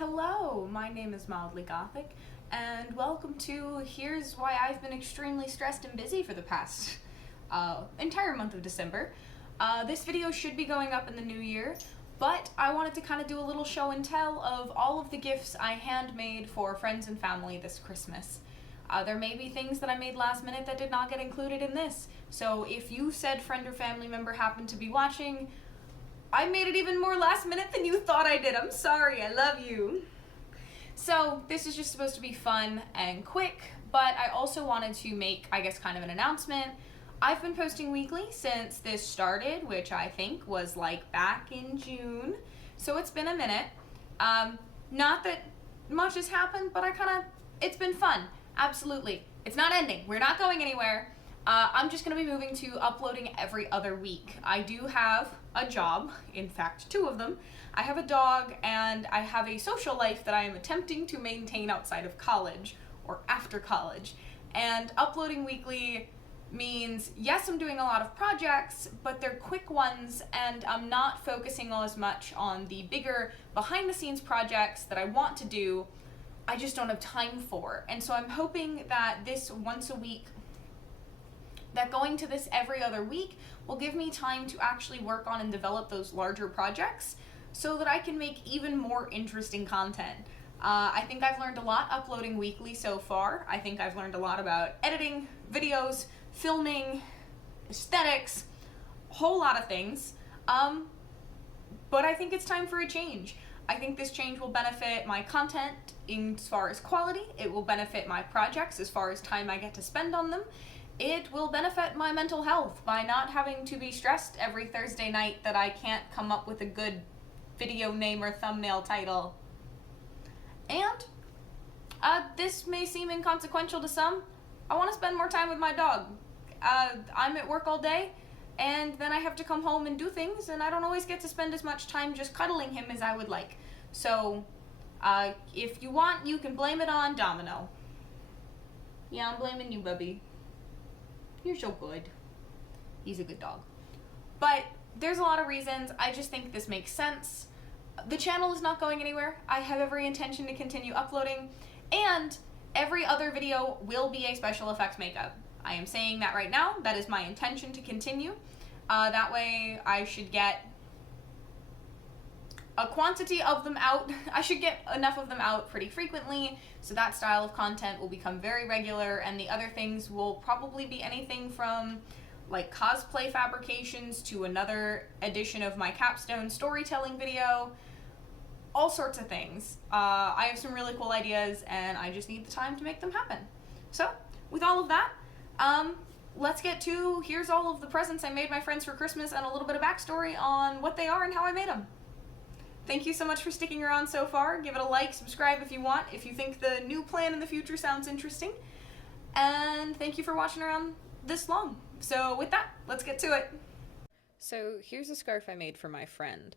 Hello, my name is Mildly Gothic, and welcome to Here's Why I've Been Extremely Stressed and Busy for the past entire month of December. This video should be going up in the new year, but I wanted to kind of do a little show and tell of all of the gifts I handmade for friends and family this Christmas. There may be things that I made last minute that did not get included in this, so if you said friend or family member happened to be watching, I made it even more last minute than you thought I did. I'm sorry, I love you. So this is just supposed to be fun and quick, but I also wanted to make, I guess, kind of an announcement. I've been posting weekly since this started, which I think was like back in June. So it's been a minute. Not that much has happened, but it's been fun. Absolutely. It's not ending. We're not going anywhere. I'm just going to be moving to uploading every other week. I do have a job, in fact, two of them. I have a dog, and I have a social life that I am attempting to maintain outside of college, or after college. And uploading weekly means, yes, I'm doing a lot of projects, but they're quick ones, and I'm not focusing as much on the bigger behind-the-scenes projects that I want to do. I just don't have time for. And so I'm hoping that this once a week, that going to this every other week will give me time to actually work on and develop those larger projects so that I can make even more interesting content. I think I've learned a lot uploading weekly so far. I think I've learned a lot about editing videos, filming, aesthetics, a whole lot of things. But I think it's time for a change. I think this change will benefit my content as far as quality. It will benefit my projects as far as time I get to spend on them. It will benefit my mental health by not having to be stressed every Thursday night that I can't come up with a good video name or thumbnail title. And this may seem inconsequential to some. I want to spend more time with my dog. I'm at work all day, and then I have to come home and do things, and I don't always get to spend as much time just cuddling him as I would like. So, if you want, you can blame it on Domino. Yeah, I'm blaming you, Bubby. You're so good. He's a good dog. But there's a lot of reasons. I just think this makes sense. The channel is not going anywhere. I have every intention to continue uploading, and every other video will be a special effects makeup. I am saying that right now. That is my intention to continue. That way I should get a quantity of them out. I should get enough of them out pretty frequently, so that style of content will become very regular, and the other things will probably be anything from like cosplay fabrications to another edition of my capstone storytelling video, all sorts of things. I have some really cool ideas, and I just need the time to make them happen. So, with all of that, let's get to here's all of the presents I made my friends for Christmas and a little bit of backstory on what they are and how I made them. Thank you so much for sticking around so far. Give it a like, subscribe if you want, if you think the new plan in the future sounds interesting. And thank you for watching around this long. So with that, let's get to it. So here's a scarf I made for my friend.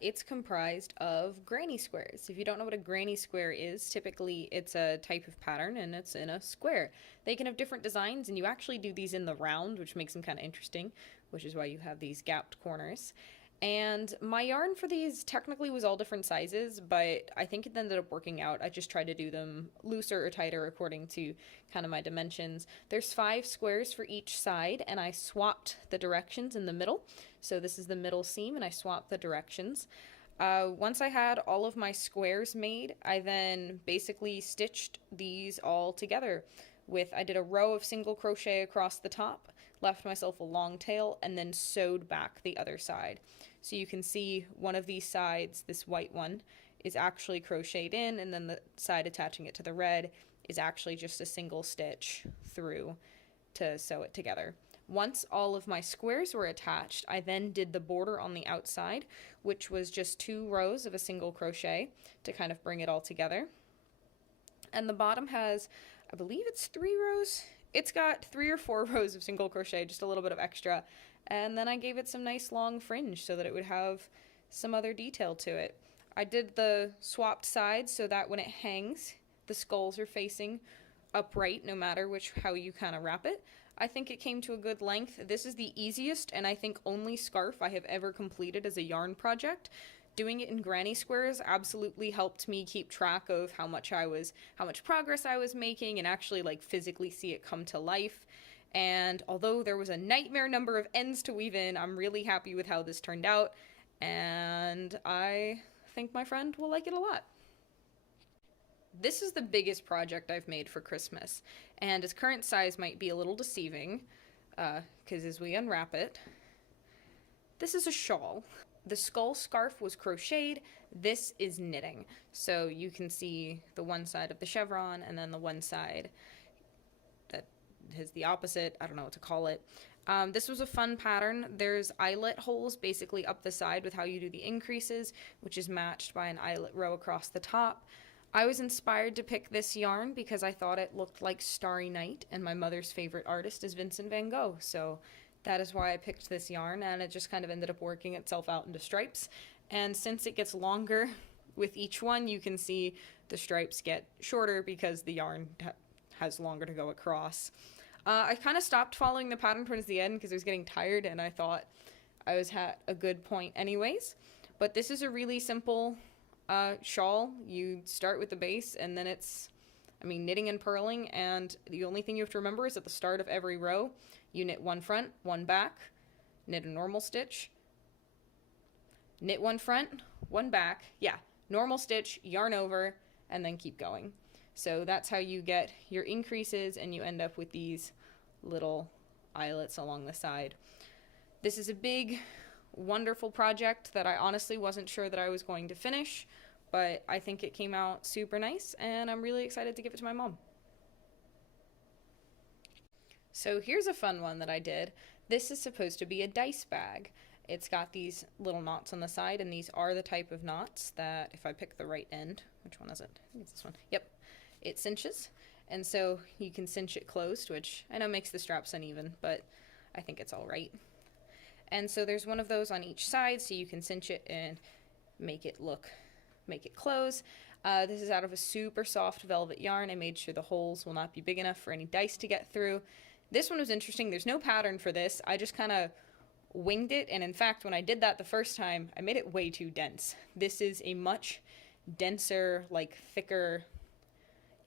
It's comprised of granny squares. If you don't know what a granny square is, typically it's a type of pattern and it's in a square. They can have different designs, and you actually do these in the round, which makes them kind of interesting, which is why you have these gapped corners. And my yarn for these technically was all different sizes, but I think it ended up working out. I just tried to do them looser or tighter according to kind of my dimensions. There's 5 squares for each side, and I swapped the directions in the middle. So this is the middle seam, and I swapped the directions. Once I had all of my squares made, I then basically stitched these all together I did a row of single crochet across the top, left myself a long tail, and then sewed back the other side. So you can see one of these sides, this white one, is actually crocheted in, and then the side attaching it to the red is actually just a single stitch through to sew it together. Once all of my squares were attached, I then did the border on the outside, which was just 2 rows of a single crochet to kind of bring it all together. And the bottom has, I believe it's 3 rows. It's got 3 or 4 rows of single crochet, just a little bit of extra. And then I gave it some nice long fringe so that it would have some other detail to it. I did the swapped sides so that when it hangs, the skulls are facing upright no matter how you kind of wrap it. I think it came to a good length. This is the easiest and I think only scarf I have ever completed as a yarn project. doing it in granny squares absolutely helped me keep track of how much progress I was making and actually like physically see it come to life. And although there was a nightmare number of ends to weave in, I'm really happy with how this turned out, and I think my friend will like it a lot. This is the biggest project I've made for Christmas, and its current size might be a little deceiving, because as we unwrap it, this is a shawl. The skull scarf was crocheted. This is knitting. So you can see the one side of the chevron and then the one side that is the opposite. I don't know what to call it. This was a fun pattern. There's eyelet holes basically up the side with how you do the increases, which is matched by an eyelet row across the top. I was inspired to pick this yarn because I thought it looked like Starry Night, and my mother's favorite artist is Vincent van Gogh, so that is why I picked this yarn, and it just kind of ended up working itself out into stripes. And since it gets longer with each one, you can see the stripes get shorter because the yarn has longer to go across. I kind of stopped following the pattern towards the end because I was getting tired, and I thought I was at a good point anyways. But this is a really simple shawl. You start with the base, and then it's, knitting and purling, and the only thing you have to remember is at the start of every row, you knit one front, one back, knit a normal stitch, knit one front, one back, normal stitch, yarn over, and then keep going. So that's how you get your increases, and you end up with these little eyelets along the side. This is a big, wonderful project that I honestly wasn't sure that I was going to finish, but I think it came out super nice, and I'm really excited to give it to my mom. So here's a fun one that I did. This is supposed to be a dice bag. It's got these little knots on the side, and these are the type of knots that, if I pick the right end, which one is it? I think it's this one. Yep. It cinches, and so you can cinch it closed, which I know makes the straps uneven, but I think it's all right. And so there's one of those on each side, so you can cinch it and make it close. This is out of a super soft velvet yarn. I made sure the holes will not be big enough for any dice to get through. This one was interesting. There's no pattern for this. I just kind of winged it, and in fact, when I did that the first time, I made it way too dense. This is a much denser, thicker.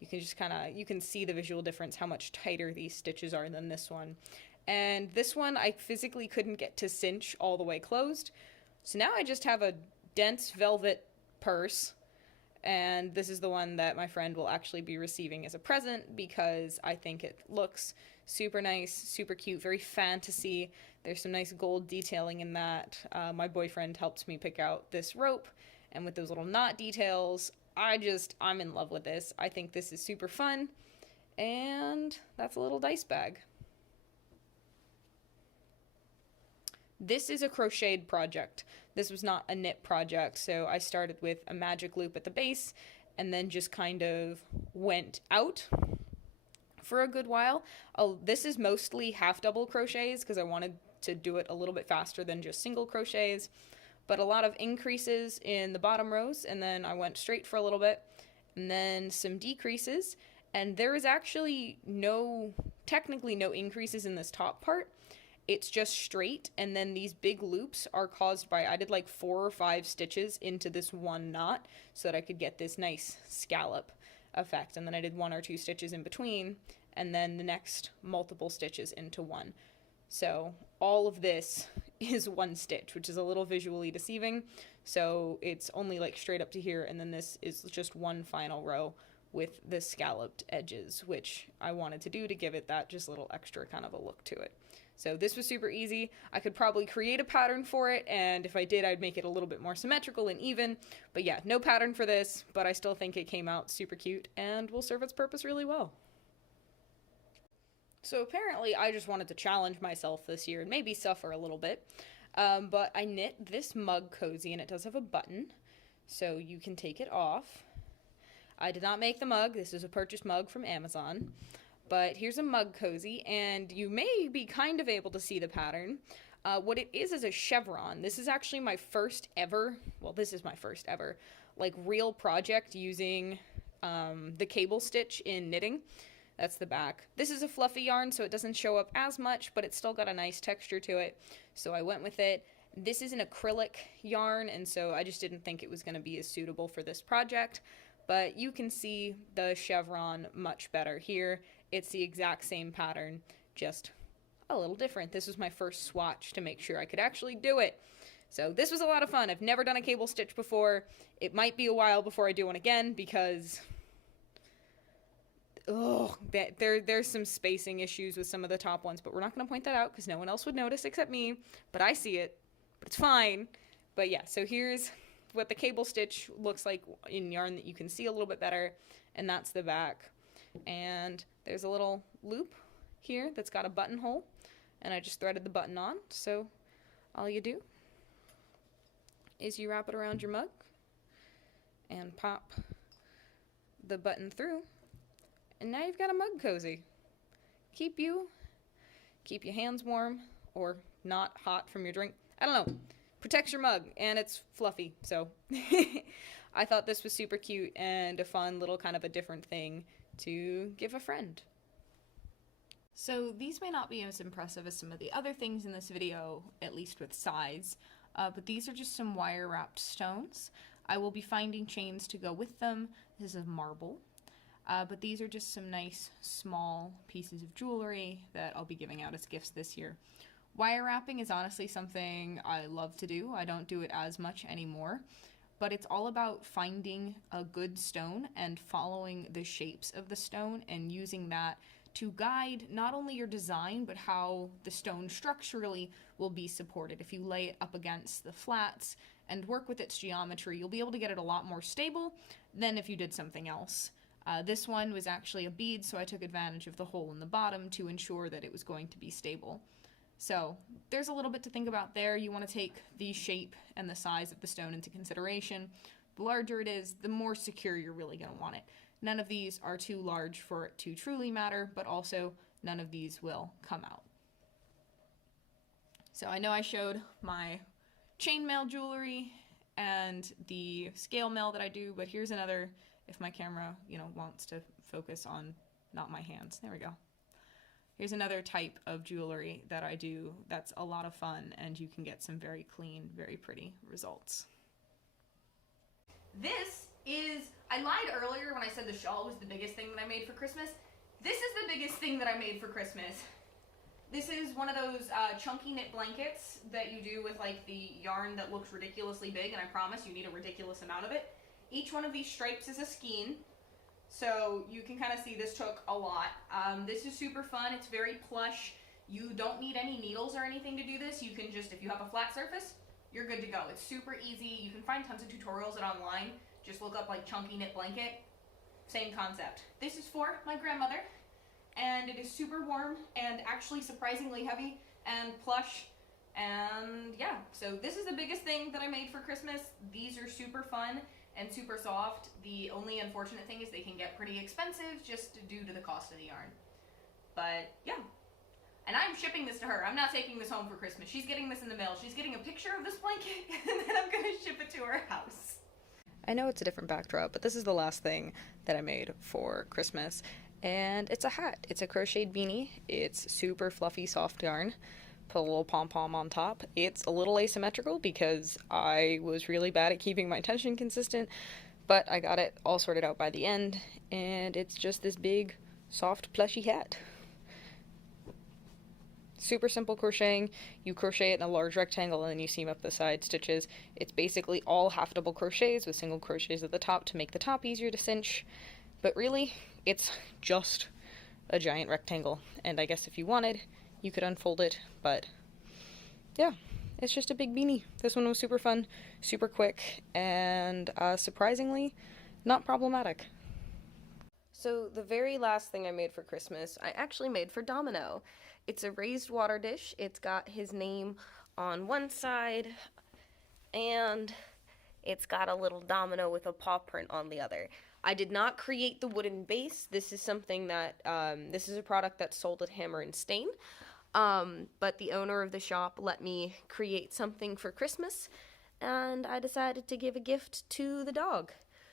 You can see the visual difference, how much tighter these stitches are than this one. And this one, I physically couldn't get to cinch all the way closed. So now I just have a dense velvet purse, and this is the one that my friend will actually be receiving as a present because I think it looks super nice, super cute, very fantasy. There's some nice gold detailing in that. My boyfriend helped me pick out this rope, and with those little knot details, I'm in love with this. I think this is super fun, and that's a little dice bag. This is a crocheted project. This was not a knit project, so I started with a magic loop at the base and then just kind of went out for a good while. This is mostly half double crochets because I wanted to do it a little bit faster than just single crochets, but a lot of increases in the bottom rows, and then I went straight for a little bit, and then some decreases, and there is actually technically no increases in this top part. It's just straight, and then these big loops are caused by, I did 4 or 5 stitches into this one knot so that I could get this nice scallop effect, and then I did 1 or 2 stitches in between, and then the next multiple stitches into one. So all of this is one stitch, which is a little visually deceiving, so it's only straight up to here, and then this is just one final row with the scalloped edges, which I wanted to do to give it that just little extra kind of a look to it. So this was super easy. I could probably create a pattern for it, and if I did, I'd make it a little bit more symmetrical and even. But yeah, no pattern for this, but I still think it came out super cute and will serve its purpose really well. So apparently I just wanted to challenge myself this year and maybe suffer a little bit. But I knit this mug cozy, and it does have a button, so you can take it off. I did not make the mug. This is a purchased mug from Amazon. But here's a mug cozy, and you may be kind of able to see the pattern. What it is a chevron. This is actually my first ever, real project using the cable stitch in knitting. That's the back. This is a fluffy yarn, so it doesn't show up as much, but it's still got a nice texture to it. So I went with it, This is an acrylic yarn, and so I just didn't think it was going to be as suitable for this project. But you can see the chevron much better here. It's the exact same pattern, just a little different. This was my first swatch to make sure I could actually do it. So this was a lot of fun. I've never done a cable stitch before. It might be a while before I do one again because there's some spacing issues with some of the top ones, but we're not going to point that out because no one else would notice except me, but I see it, but it's fine. But yeah, so here's what the cable stitch looks like in yarn that you can see a little bit better, and that's the back. And there's a little loop here that's got a buttonhole, and I just threaded the button on. So all you do is you wrap it around your mug and pop the button through, and now you've got a mug cozy. Keep your hands warm or not hot from your drink. I don't know. Protects your mug, and it's fluffy, so I thought this was super cute and a fun little kind of a different thing to give a friend. So these may not be as impressive as some of the other things in this video, at least with size, but these are just some wire-wrapped stones. I will be finding chains to go with them. This is marble, but these are just some nice small pieces of jewelry that I'll be giving out as gifts this year. Wire wrapping is honestly something I love to do. I don't do it as much anymore, but it's all about finding a good stone and following the shapes of the stone and using that to guide not only your design, but how the stone structurally will be supported. If you lay it up against the flats and work with its geometry, you'll be able to get it a lot more stable than if you did something else. This one was actually a bead, so I took advantage of the hole in the bottom to ensure that it was going to be stable. So there's a little bit to think about there. You want to take the shape and the size of the stone into consideration. The larger it is, the more secure you're really going to want it. None of these are too large for it to truly matter, but also none of these will come out. So I know I showed my chainmail jewelry and the scale mail that I do, but here's another, if my camera, wants to focus on not my hands. There we go. Here's another type of jewelry that I do that's a lot of fun, and you can get some very clean, very pretty results. This is, I lied earlier when I said the shawl was the biggest thing that I made for Christmas. This is the biggest thing that I made for Christmas. This is one of those chunky knit blankets that you do with like the yarn that looks ridiculously big, and I promise you need a ridiculous amount of it. Each one of these stripes is a skein. So you can kind of see this took a lot. This is super fun. It's very plush. You don't need any needles or anything to do this. You can just, if you have a flat surface, you're good to go. It's super easy. You can find tons of tutorials online. Just look up like chunky knit blanket. Same concept. This is for my grandmother, and it is super warm and actually surprisingly heavy and plush. And yeah, so this is the biggest thing that I made for Christmas. These are super fun and super soft. The only unfortunate thing is they can get pretty expensive just due to the cost of the yarn. But yeah. And I'm shipping this to her. I'm not taking this home for Christmas. She's getting this in the mail. She's getting a picture of this blanket, and then I'm gonna ship it to her house. I know it's a different backdrop, but this is the last thing that I made for Christmas. And it's a hat. It's a crocheted beanie. It's super fluffy, soft yarn. Put a little pom-pom on top. It's a little asymmetrical because I was really bad at keeping my tension consistent, but I got it all sorted out by the end, and it's just this big, soft, plushy hat. Super simple crocheting. You crochet it in a large rectangle and then you seam up the side stitches. It's basically all half double crochets with single crochets at the top to make the top easier to cinch, but really, it's just a giant rectangle, and I guess if you wanted, you could unfold it, but yeah, it's just a big beanie. This one was super fun, super quick, and surprisingly not problematic. So the very last thing I made for Christmas, I actually made for Domino. It's a raised water dish. It's got his name on one side, and it's got a little domino with a paw print on the other. I did not create the wooden base. This is something that, this is a product that's sold at Hammer and Stain. But the owner of the shop let me create something for Christmas, and I decided to give a gift to the dog.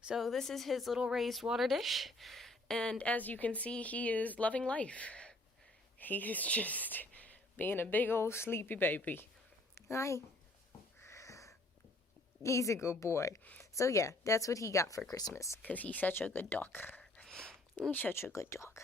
So this is his little raised water dish, and as you can see, he is loving life. He is just being a big old sleepy baby. Hi. He's a good boy. So yeah, that's what he got for Christmas, because he's such a good dog. He's such a good dog.